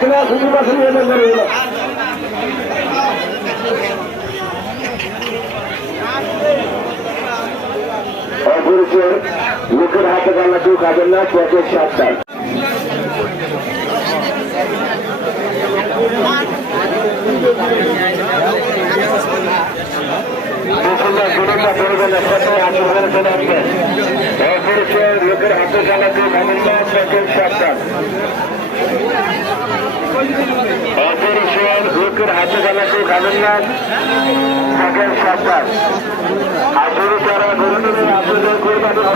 খেলা শুধু পাশে অপরিচয় লোকের হাতে কান্না কেউ খাবেন না, পথের সাবধান। অপরিচয় লোকের হাতে কান্না কেউ খাবেন না, পথের সাবধান। অপরিচয় লোকের হাতে কান্না কেউ খাবেন না, পথের সাবধান। আসলে তারা গরুদের আপনাদের করে তাদের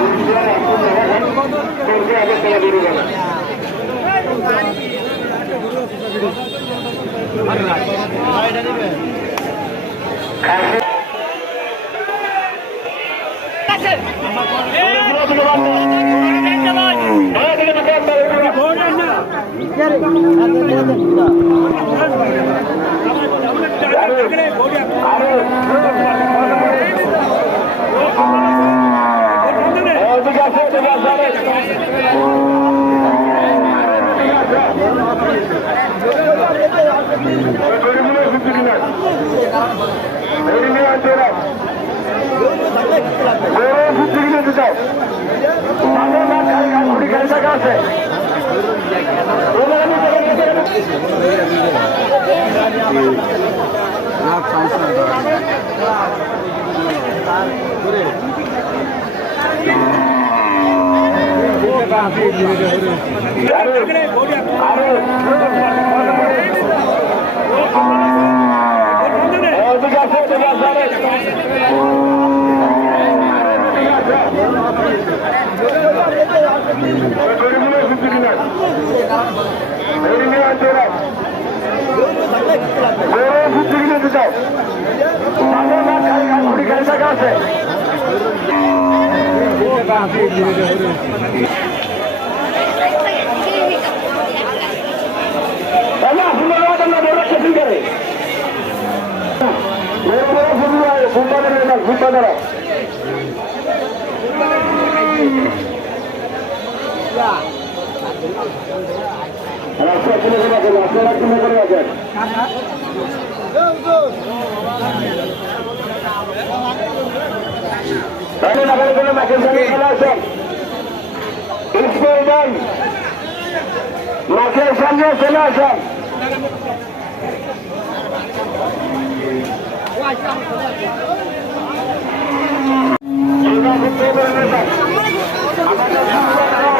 মাঠের সামনে চলে আসেন।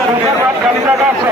খালি জায়গা আছে, খালি জায়গা আছে।